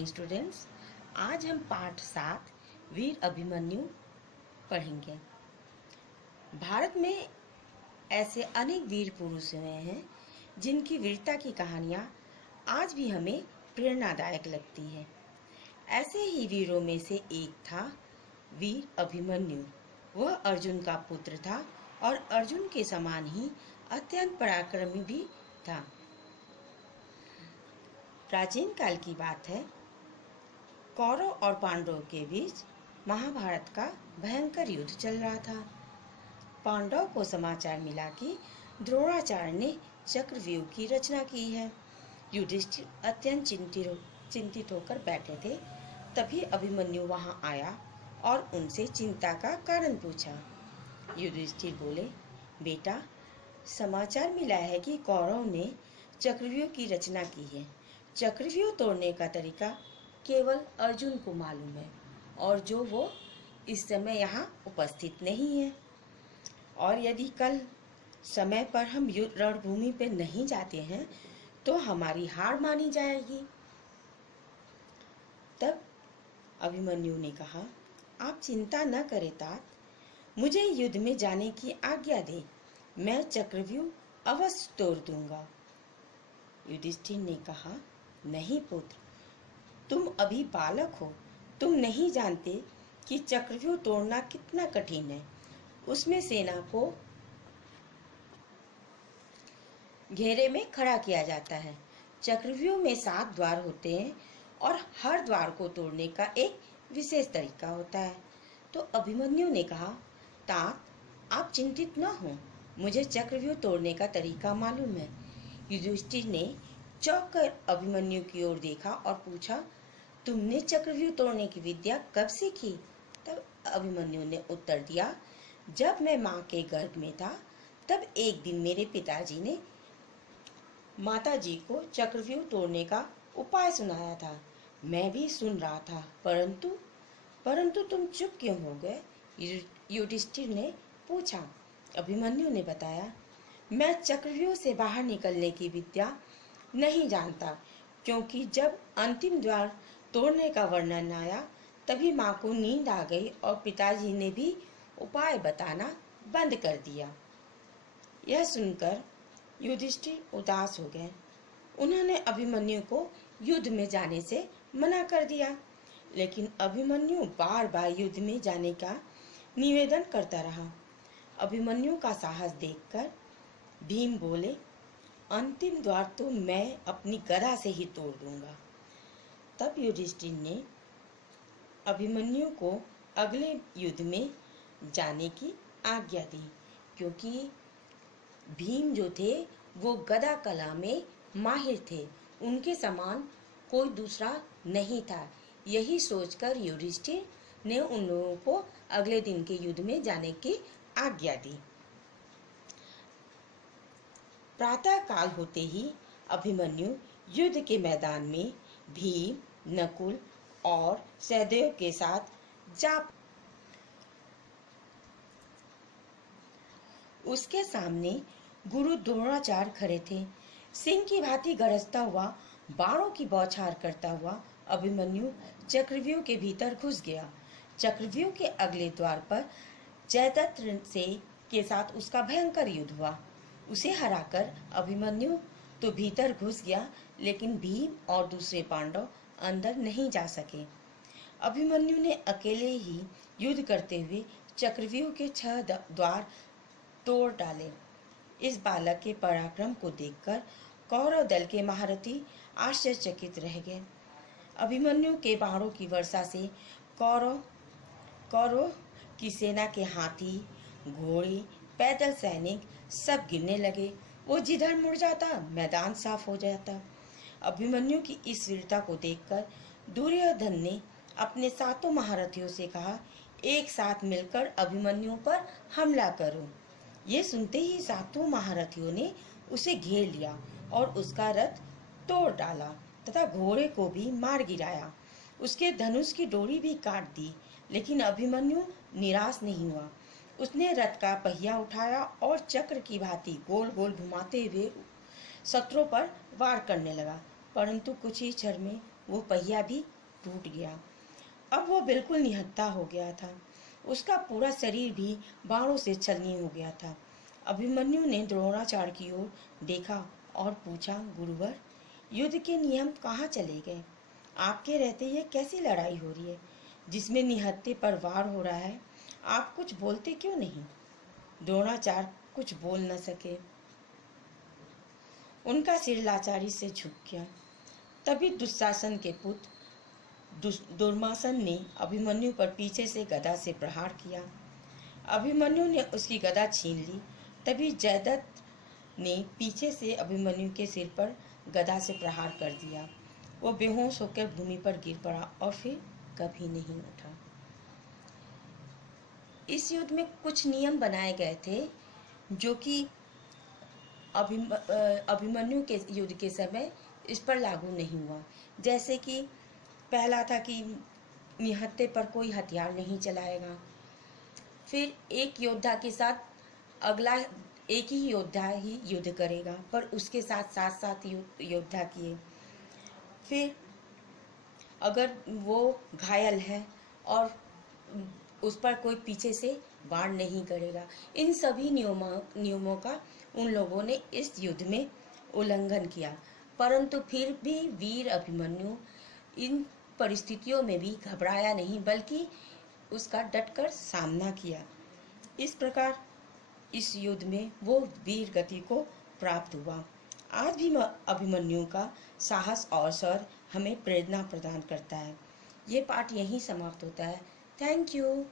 Morning students. आज हम पाठ 7 वीर अभिमन्यु पढ़ेंगे। भारत में ऐसे अनेक वीर पुरुष हुए हैं जिनकी वीरता की कहानियाँ आज भी हमें प्रेरणादायक लगती है। ऐसे ही वीरों में से एक था वीर अभिमन्यु। वह अर्जुन का पुत्र था और अर्जुन के समान ही अत्यंत पराक्रमी भी था। प्राचीन काल की बात है। कौरव और पांडवों के बीच महाभारत का भयंकर युद्ध चल रहा था। पांडव को समाचार मिला कि द्रोणाचार्य ने चक्रव्यूह की रचना की है। युधिष्ठिर अत्यंत चिंतित होकर बैठे थे। तभी अभिमन्यु वहां आया और उनसे चिंता का कारण पूछा। युधिष्ठिर बोले, बेटा, समाचार मिला है कि कौरव ने चक्रव्यूह की रचना की है। चक्रव्यूह तोड़ने का तरीका केवल अर्जुन को मालूम है और जो वो इस समय यहाँ उपस्थित नहीं है। और यदि कल समय पर हम रणभूमि पर नहीं जाते हैं तो हमारी हार मानी जाएगी। तब अभिमन्यु ने कहा, आप चिंता न करें तात, मुझे युद्ध में जाने की आज्ञा दे, मैं चक्रव्यूह अवश्य तोड़ दूंगा। युधिष्ठिर ने कहा, नहीं पुत्र, तुम अभी बालक हो, तुम नहीं जानते कि चक्रव्यूह तोड़ना कितना कठिन है। उसमें सेना को घेरे में खड़ा किया जाता है। चक्रव्यूह में 7 द्वार होते हैं और हर द्वार को तोड़ने का एक विशेष तरीका होता है। तो अभिमन्यु ने कहा, तात, आप चिंतित न हो, मुझे चक्रव्यूह तोड़ने का तरीका मालूम है। युधिष्ठिर ने चौंक कर अभिमन्यु की ओर देखा और पूछा, तुमने चक्रव्यूह तोड़ने की विद्या कब सीखी? तब अभिमन्यु ने उत्तर दिया, जब मैं माँ के गर्भ में था तब एक दिन मेरे पिताजी ने माताजी को चक्रव्यूह तोड़ने का उपाय सुनाया था। मैं भी सुन रहा था, परंतु तुम चुप क्यों हो गए? युधिष्ठिर ने पूछा। अभिमन्यु ने बताया, मैं चक्रव्यूह से बाहर निकलने की विद्या नहीं जानता, क्योंकि जब अंतिम द्वार तोड़ने का वर्णन आया तभी माँ को नींद आ गई और पिताजी ने भी उपाय बताना बंद कर दिया। यह सुनकर युधिष्ठिर उदास हो गए। उन्होंने अभिमन्यु को युद्ध में जाने से मना कर दिया, लेकिन अभिमन्यु बार बार युद्ध में जाने का निवेदन करता रहा। अभिमन्यु का साहस देखकर भीम बोले, अंतिम द्वार तो मैं अपनी गदा से ही तोड़ दूंगा। तब युधिष्ठिर ने अभिमन्यु को अगले युद्ध में जाने की आज्ञा दी, क्योंकि भीम जो थे वो गदा कला में माहिर थे, उनके समान कोई दूसरा नहीं था। यही सोचकर युधिष्ठिर ने उन लोगों को अगले दिन के युद्ध में जाने की आज्ञा दी। प्रातः काल होते ही अभिमन्यु युद्ध के मैदान में भीम, नकुल और सहदेव के साथ जा। उसके सामने गुरु द्रोणाचार्य खड़े थे। सिंह की भांति गरजता हुआ, बाणों की बौछार करता हुआ अभिमन्यु चक्रव्यूह के भीतर घुस गया। चक्रव्यूह के अगले द्वार पर जयद्रथ से के साथ उसका भयंकर युद्ध हुआ। उसे हराकर अभिमन्यु तो भीतर घुस गया, लेकिन भीम और दूसरे पांडव अंदर नहीं जा सके। अभिमन्यु ने अकेले ही युद्ध करते हुए चक्रव्यूह के 6 द्वार तोड़ डाले। इस बालक के पराक्रम को देखकर कौरव दल के महारथी आश्चर्यचकित रह गए। अभिमन्यु के बाणों की वर्षा से कौरव की सेना के हाथी, घोड़े, पैदल सैनिक सब गिरने लगे। वो जिधर मुड़ जाता मैदान साफ हो जाता। अभिमन्यु की इस वीरता को देखकर दुर्योधन ने अपने 7 महारथियों से कहा, एक साथ मिलकर अभिमन्यु पर हमला करो। ये सुनते ही 7 महारथियों ने उसे घेर लिया और उसका रथ तोड़ डाला तथा घोड़े को भी मार गिराया। उसके धनुष की डोरी भी काट दी, लेकिन अभिमन्यु निराश नहीं हुआ। उसने रथ का पहिया उठाया और चक्र की भांति गोल घुमाते हुए शत्रुओं पर वार करने लगा, परंतु कुछ ही क्षण में वो पहिया भी टूट गया। अब वह बिल्कुल निहत्था हो गया था। उसका पूरा शरीर भी बाणों से छलनी हो गया था। अभिमन्यु ने द्रोणाचार्य की ओर देखा और पूछा, गुरुवर, युद्ध के नियम कहाँ चले गए? आपके रहते ये कैसी लड़ाई हो रही है जिसमें निहत्थे पर वार हो रहा है? आप कुछ बोलते क्यों नहीं? द्रोणाचार्य कुछ बोल न सके। उनका सिर लाचारी से झुक गया। तभी दुशासन के पुत्र दुर्मासन ने अभिमन्यु पर पीछे से गदा से प्रहार किया। अभिमन्यु ने उसकी गदा छीन ली। तभी जयद्रथ ने पीछे से अभिमन्यु के सिर पर गदा से प्रहार कर दिया। वो बेहोश होकर भूमि पर गिर पड़ा और फिर कभी नहीं उठा। इस युद्ध में कुछ नियम बनाए गए थे जो कि अभिमन्यु के युद्ध के समय इस पर लागू नहीं हुआ। जैसे कि पहला था कि निहत्थे पर कोई हथियार नहीं चलाएगा। फिर एक योद्धा के साथ अगला एक ही योद्धा ही युद्ध करेगा, पर उसके साथ साथ साथ योद्धा किए। फिर अगर वो घायल है और उस पर कोई पीछे से वार नहीं करेगा। इन सभी नियमों का उन लोगों ने इस युद्ध में उल्लंघन किया, परंतु फिर भी वीर अभिमन्यु इन परिस्थितियों में भी घबराया नहीं, बल्कि उसका डटकर सामना किया। इस प्रकार इस युद्ध में वो वीर गति को प्राप्त हुआ। आज भी अभिमन्यु का साहस और शौर्य हमें प्रेरणा प्रदान करता है। ये पाठ यहीं समाप्त होता है। Thank you.